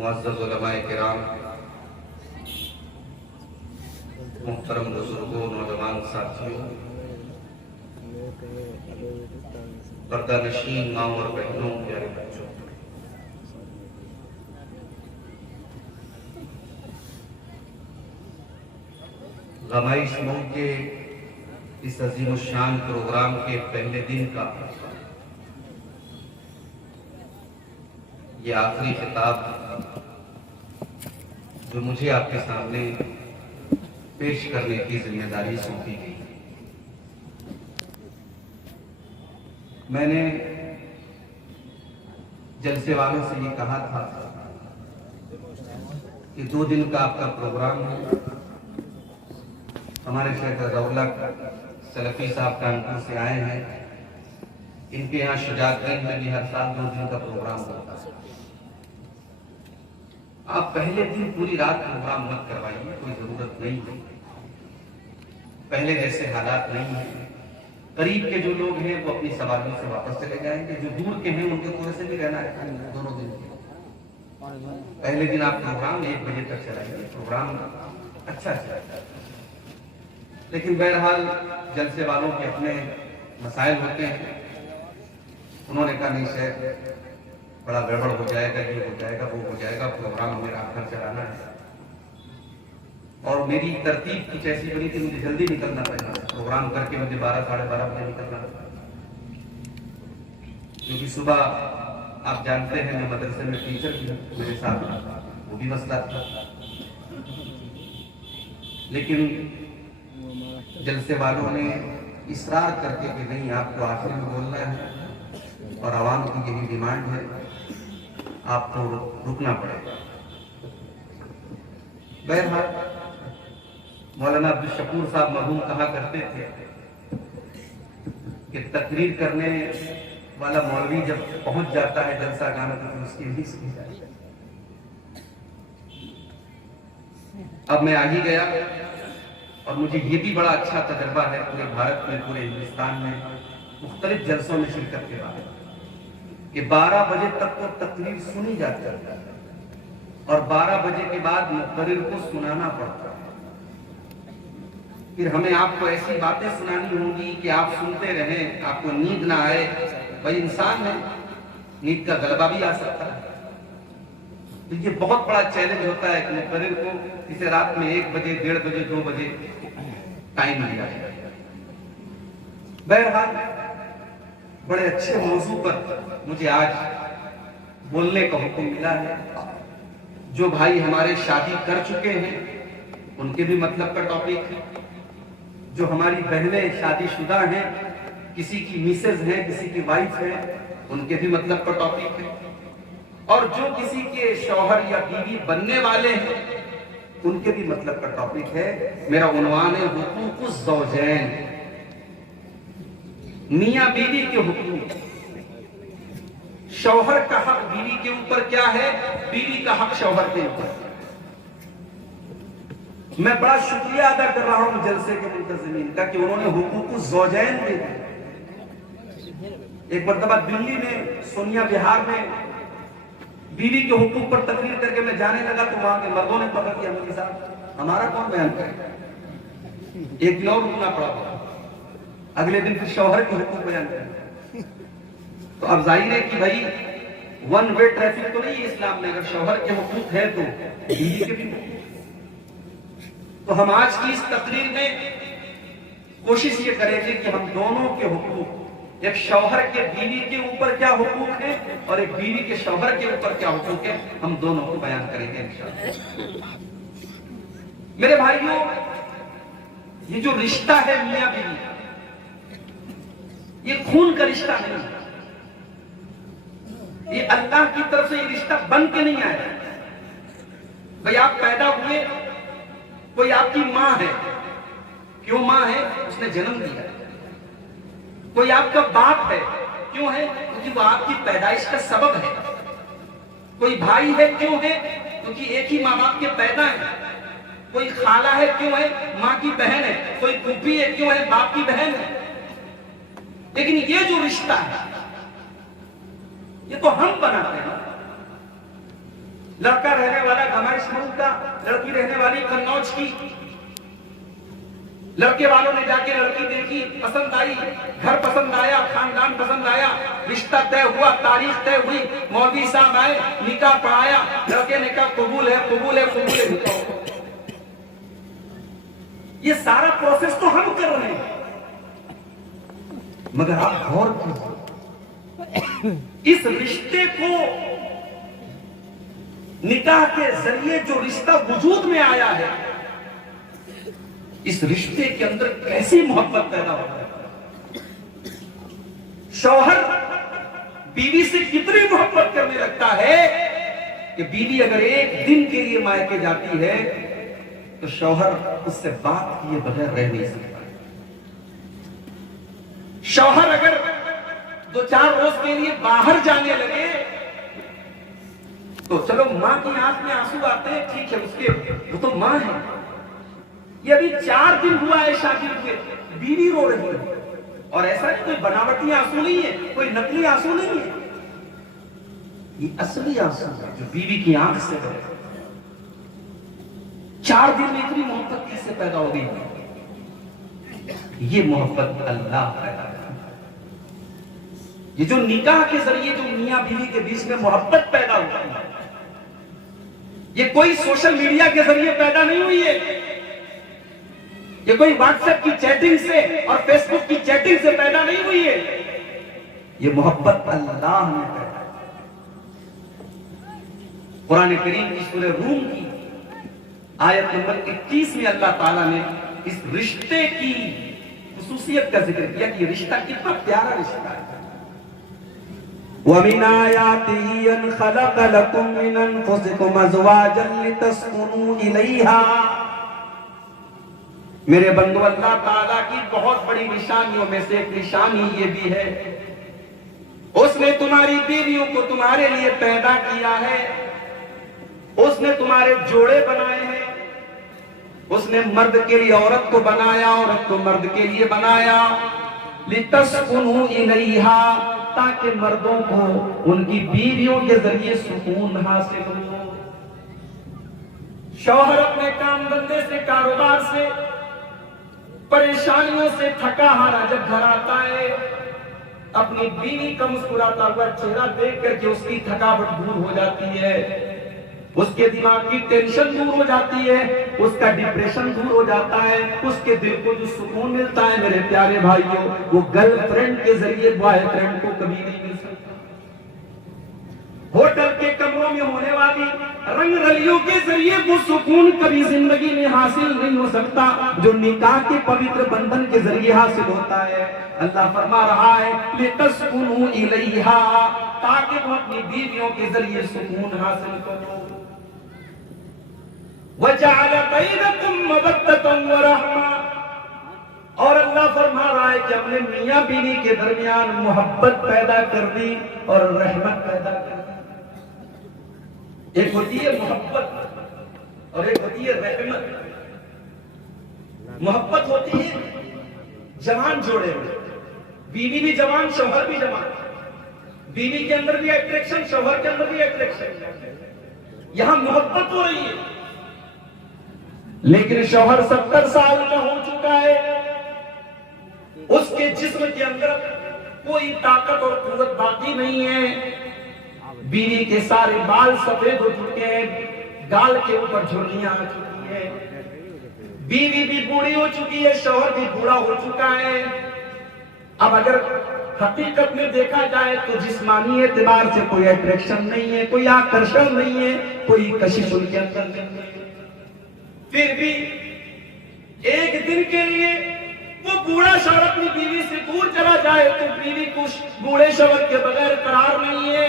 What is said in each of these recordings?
मुअज़्ज़ज़ उलमाए किराम, मुहतरम बुजुर्गों, नौजवान साथियों, पर्दानशीन माँ और बहनों, प्यारे बच्चों, गमाइश मऊ के इस अजीम शान प्रोग्राम के पहले दिन का ये आखिरी खिताब जो मुझे आपके सामने पेश करने की जिम्मेदारी सौंपी गई। मैंने जलसे वालों से ये कहा था कि 2 दिन का आपका प्रोग्राम है। हमारे शेख रज़ाउल्लाह सलफी साहब कानपुर से आए हैं। इनके यहाँ शुजातगंज में भी हर साल 2 दिन का प्रोग्राम होता है। आप पहले दिन पूरी रात प्रोग्राम मत करवाइए, कोई जरूरत नहीं है। पहले जैसे हालात नहीं है। करीब के जो लोग हैं वो अपनी सवारियों से वापस चले जाएंगे, जो दूर के हैं उनके थोड़े से भी रहना है दोनों दिन के। पहले दिन आप प्रोग्राम 1 बजे तक चलाइए, प्रोग्राम अच्छा चलेगा। लेकिन बहरहाल जलसे वालों के अपने मसाइल होते हैं। उन्होंने कहा नहीं शेख, बड़ा गड़बड़ हो जाएगा, ये हो जाएगा, वो हो जाएगा, प्रोग्राम हमें रात भर चलाना है। और मेरी तरतीब कुछ ऐसी बनी थी, मुझे जल्दी निकलना पड़ेगा, प्रोग्राम करके मुझे 12 साढ़े 12 बजे निकलना पड़ेगा, क्योंकि सुबह आप जानते हैं मैं मदरसे में टीचर भी मेरे साथ वो भी मसला था। लेकिन जलसे वालों ने इसरार करके कि नहीं, आपको आखिर में बोलना है और आवाम की यही डिमांड है, आपको रुकना पड़ेगा। बहरहाल मौलाना अब्दुल शकूर साहब मरहूम कहा करते थे कि तकरीर करने वाला मौलवी जब पहुंच जाता है जलसा गाना तो उसकी रीस की जाती है। अब मैं आ ही गया और मुझे ये भी बड़ा अच्छा तजर्बा है पूरे भारत में, पूरे हिंदुस्तान में मुख्तलिफ जलसों में शिरकत के बाद कि 12 बजे तक तो तकरीर सुनी जाती है और 12 बजे के बाद मुक़र्रिर को सुनाना पड़ता है। फिर हमें आपको ऐसी बातें सुनानी होंगी कि आप सुनते रहें, आपको नींद ना आए। भाई इंसान है, नींद का गलबा भी आ सकता है। तो ये बहुत बड़ा चैलेंज होता है कि मुक़र्रिर को इसे रात में 1 बजे, 1:30 बजे, 2 बजे टाइम मिल जाए। बहरहाल बड़े अच्छे मौजू पर मुझे आज बोलने का हुक्म मिला है। जो भाई हमारे शादी कर चुके हैं उनके भी मतलब का टॉपिक है, जो हमारी बहनें शादीशुदा हैं, किसी की मिसेज है, किसी की वाइफ है, उनके भी मतलब का टॉपिक है, और जो किसी के शौहर या बीवी बनने वाले हैं उनके भी मतलब का टॉपिक है। मेरा उन्वान है हुकूकुज़ ज़ौजैन, मियां बीवी के हुकूक। शौहर का हक बीवी के ऊपर क्या है, बीवी का हक शौहर के ऊपर। मैं बड़ा शुक्रिया अदा कर रहा हूं जलसे के मुंतज़िमीन का कि उन्होंने हुकूकुज़ ज़ौजैन दे दिया। एक मरतबा दिल्ली में, सोनिया विहार में बीवी के हुकूक पर तकरीर करके मैं जाने लगा तो वहां के मर्दों ने पकड़ लिया, मेरे साथ हमारा कौन बयान करे। एक दिन और रुकना पड़ा, अगले दिन फिर शौहर के हुकूक बयान करें। तो अब जाहिर है कि भाई वन वे ट्रैफिक तो नहीं है इस्लाम में। अगर शौहर के हुकूक है तो बीवी के भी। तो हम आज की इस तकरीर में कोशिश ये करेंगे कि हम दोनों के हुकूक, एक शौहर के बीवी के ऊपर क्या हुकूक है और एक बीवी के शौहर के ऊपर क्या हुकूक है, हम दोनों को बयान करेंगे इंशाअल्लाह। मेरे भाइयों, ये जो रिश्ता है मियां बीवी, ये खून का रिश्ता नहीं है। ये अल्लाह की तरफ से ये रिश्ता बन के नहीं आया। भाई आप पैदा हुए, कोई आपकी मां है, क्यों मां है, उसने जन्म दिया। कोई आपका बाप है, क्यों है, क्योंकि वो आपकी पैदाइश का सबब है। कोई भाई है, क्यों है, क्योंकि एक ही माँ बाप के पैदा है। कोई खाला है, क्यों है, माँ की बहन है। कोई फूफी है, क्यों है, बाप की बहन है। लेकिन ये जो रिश्ता है ये तो हम बनाते हैं। लड़का रहने वाला घमाइश मुल्क का, लड़की रहने वाली कन्नौज की। लड़के वालों ने जाके लड़की देखी, पसंद आई, घर पसंद आया, खानदान पसंद आया, रिश्ता तय हुआ, तारीख तय हुई, मौलवी साहब आए, निकाह पढ़ाया, लड़के ने कहा कबूल है, कबूल है, कबूल है, निकाह। ये सारा प्रोसेस तो हम कर रहे हैं। मगर आप गौर कीजिए, इस रिश्ते को, निकाह के जरिए जो रिश्ता वजूद में आया है, इस रिश्ते के अंदर कैसी मोहब्बत पैदा होती है। शौहर बीवी से कितनी मोहब्बत करने लगता है कि बीवी अगर एक दिन के लिए मायके जाती है तो शौहर उससे बात किए बगैर रह नहीं सकता। शौहर अगर 2-4 रोज के लिए बाहर जाने लगे तो चलो मां की आंख में आंसू आते हैं, ठीक है, उसके वो तो मां है। ये अभी 4 दिन हुआ है शादी हुए, बीवी रो रही है। और ऐसा नहीं कोई बनावटी आंसू नहीं है, कोई नकली आंसू नहीं है, ये असली आंसू है जो बीवी की आंख से बहे। 4 दिन में इतनी मोहब्बत कैसे पैदा हो गई? ये मोहब्बत अल्लाह पैदा है। ये जो निकाह के जरिए जो मियां बीवी के बीच में मोहब्बत पैदा हुई है, ये कोई सोशल मीडिया के जरिए पैदा नहीं हुई है। ये कोई व्हाट्सएप की चैटिंग से और फेसबुक की चैटिंग से पैदा नहीं हुई है। ये मोहब्बत अल्लाह ने पैदा की। कुरान करीम की सूरह रूम की आयत नंबर 21 में अल्लाह ताला ने इस रिश्ते की खुसूसियत का जिक्र किया कि रिश्ता कितना प्यारा रिश्ता है। वमिन आयातिही अन खलक़ लकुम मिन अनफुसिकुम अज़वाजन लितस्कुनू इलैहा। मेरे बंदो, अल्लाह ताला की बहुत बड़ी निशानियों में से एक निशानी ये भी है, उसने तुम्हारी बीवियों को तुम्हारे लिए पैदा किया है, उसने तुम्हारे जोड़े बनाए हैं, उसने मर्द के लिए औरत को बनाया, औरत को मर्द के लिए बनाया, लितस्कुनू इलैहा, ताकि मर्दों को उनकी बीवियों के जरिए सुकून हासिल हो। शौहर अपने काम धंधे से, कारोबार से, परेशानियों से थका हारा जब घर आता है, अपनी बीवी का मुस्कुराता हुआ चेहरा देख करके उसकी थकावट दूर हो जाती है, उसके दिमाग की टेंशन दूर हो जाती है, उसका डिप्रेशन दूर हो जाता है, उसके दिल को जो सुकून मिलता है मेरे प्यारे भाइयों, वो गर्लफ्रेंड के जरिए बॉयफ्रेंड को कभी नहीं मिल सकता। होटल के कमरों में होने वाली रंग रलियों के जरिए वो सुकून कभी जिंदगी में हासिल नहीं हो सकता जो निकाह के पवित्र बंधन के जरिए हासिल होता है। अल्लाह फरमा रहा है लितस्कुनू इलैहा, ताकि तुम अपनी बीवियों के जरिए सुकून हासिल करो। वजअल बैनकुम मवद्दतन व रहमा, और अल्लाह फरमा रहा है कि हमने मियां बीवी के दरमियान मोहब्बत पैदा कर दी और रहमत पैदा कर दी। एक होती है मोहब्बत और एक होती है रहमत। मोहब्बत होती है जवान जोड़े में, बीवी भी जवान, शौहर भी जवान, बीवी के अंदर भी अट्रैक्शन, शौहर के अंदर भी अट्रैक्शन, यहां मोहब्बत हो रही है। लेकिन शौहर 70 साल का हो चुका है, उसके जिस्म के अंदर कोई ताकत और कुव्वत बाकी नहीं है, बीवी के सारे बाल सफेद हो चुके हैं, गाल के ऊपर झुर्रियां आ चुकी है, बीवी भी बूढ़ी हो चुकी है, शौहर भी बूढ़ा हो चुका है। अब अगर हकीकत में देखा जाए तो जिस्मानी एतबार से कोई अट्रैक्शन नहीं है, कोई आकर्षण नहीं है, कोई कशिश उनके अंदर नहीं है। फिर भी एक दिन के लिए वो बूढ़ा शौहर अपनी बीवी से दूर चला जाए तो बीवी कुछ बूढ़े शौहर के बगैर करार नहीं है।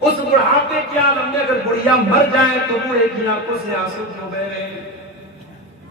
उस बुढ़ापे के आलम में अगर बुढ़िया मर जाए तो बूढ़े की आंखों से आंसू क्यों बह रहे हैं?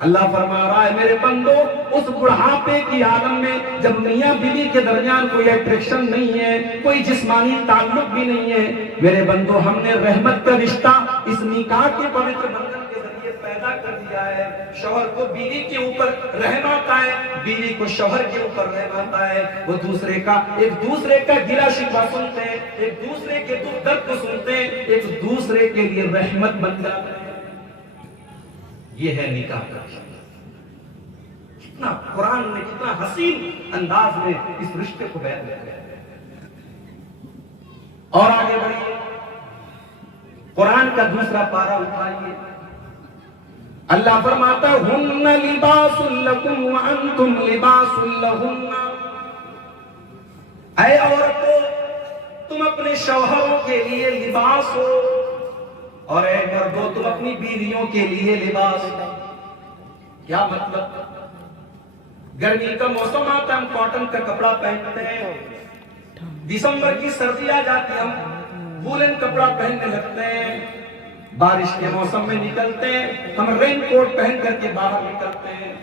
अल्लाह फरमा रहा है मेरे बंदो, उस बुढ़ापे की आलम में जब मियां बीवी के दरमियान कोई अट्रैक्शन नहीं है, कोई जिस्मानी ताल्लुक भी नहीं है, मेरे बंदो हमने रहमत का रिश्ता इस निकाह के पवित्र बंधन के जरिए पैदा कर दिया है। शौहर को बीवी के ऊपर रहम आता है, बीवी को शौहर के ऊपर रहम आता है। वो एक दूसरे का गिला शिकवा सुनते हैं, एक दूसरे के दुख दर्द को सुनते हैं, एक दूसरे के लिए रहमत बन जाते हैं। ये है निकाह का रिश्ता। कितना कुरान ने कितना हसीन अंदाज में इस रिश्ते को बयान किया है। और आगे बढ़िए, कुरान का दूसरा पारा उठाइए, अल्लाह फरमाता है हुन्ना लिबासुल लकुम व अंतुम लिबासुल लहुन्ना। ऐ औरतों, तुम अपने शौहरों के लिए लिबास हो, और ऐ मर्दों तुम अपनी बीवियों के लिए लिबास। क्या मतलब? गर्मी का मौसम आता है, हम कॉटन का कपड़ा पहनते हैं, दिसंबर की सर्दी आ जाती है, हम वूलन कपड़ा पहनने लगते हैं, बारिश के मौसम में निकलते हैं, हम रेन कोट पहन करके बाहर निकलते हैं,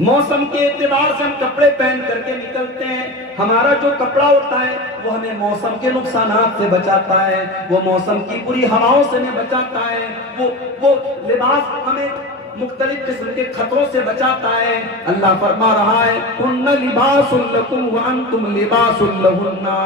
मौसम के एतबार से हम कपड़े पहन करके निकलते हैं। हमारा जो कपड़ा होता है वो हमें मौसम के नुकसानात से बचाता है, वो मौसम की बुरी हवाओं से हमें बचाता है, वो लिबास हमें मुख्तलिफ किस्म के खतरों से बचाता है। अल्लाह फरमा रहा है हुन्ना लिबासुल लकुम व अंतुम लिबासुल लहुन्ना।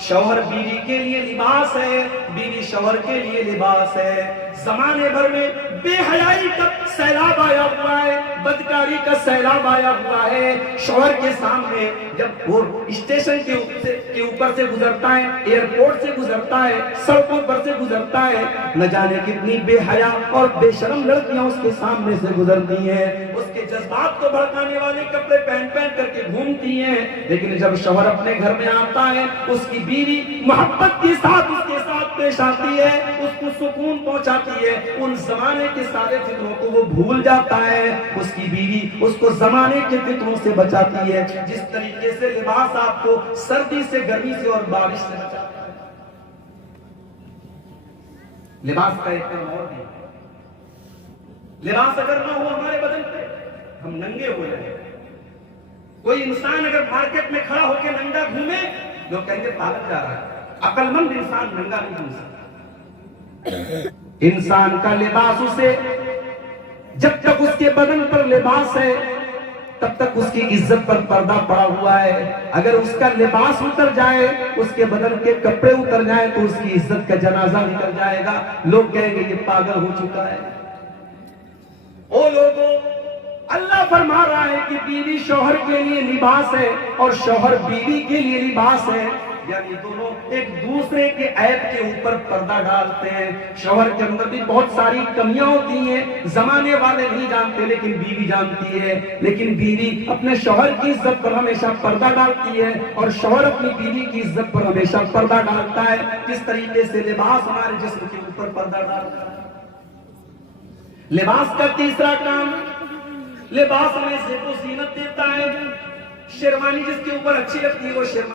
शौहर बीवी के लिए लिबास है, बीवी शौहर के लिए लिबास है। जमाने भर में बेहयाई का सैलाब आया हुआ है, बदकारी का सैलाब आया हुआ है। शौहर के सामने जब वो स्टेशन के ऊपर से गुजरता है, एयरपोर्ट से गुजरता है, सड़कों पर से गुजरता है, न जाने कितनी बेहया और बेशरम लड़कियां उसके सामने से गुजरती हैं, उसके जज्बात को भड़काने वाले कपड़े पहन करके घूमती हैं। लेकिन जब शौहर अपने घर में आता है, उसकी बीवी मोहब्बत के साथ उसके साथ पेश आती है उसको सुकून पहुंचाती है, उन जमाने के सारे फिक्रों को वो भूल जाता है। उसकी बीवी उसको जमाने के फिक्रों से बचाती है। जिस तरीके से लिबास आपको सर्दी से, गर्मी से और बारिश से बचाता है। लिबास का एक काम और भी, लिबास अगर ना हो हमारे बदन पे, हम नंगे हो जाए। कोई इंसान अगर मार्केट में खड़ा होकर नंगा घूमे, लोग कहेंगे पागल जा रहा है। अकलमंद इंसान नंगा नहीं घूम सकता। इंसान का लिबास उसे, जब तक उसके बदन पर लिबास है तब तक उसकी इज्जत पर पर्दा पड़ा हुआ है। अगर उसका लिबास उतर जाए, उसके बदन के कपड़े उतर जाए, तो उसकी इज्जत का जनाजा निकल जाएगा। लोग कहेंगे ये पागल हो चुका है। ओ लोगों, अल्लाह फरमा रहा है कि बीवी शौहर के लिए लिबास है और शौहर बीवी के लिए लिबास है। यानी दोनों एक दूसरे के ऐब के ऊपर पर्दा डालते हैं। शौहर के अंदर भी बहुत सारी कमियां होती हैं, जमाने वाले नहीं जानते लेकिन बीवी जानती है। लेकिन बीवी अपने शौहर की इज्जत पर हमेशा पर्दा डालती है और शौहर अपनी बीवी की इज्जत पर हमेशा पर्दा डालता है। जिस तरीके से लिबास हमारे जिस्म के ऊपर पर्दा डालता है। लिबास का तीसरा काम, लिबास हमें ज़ेब-ओ-ज़ीनत देता है। शेरवानी जिसके ऊपर अच्छी लगती है वो शेरवानी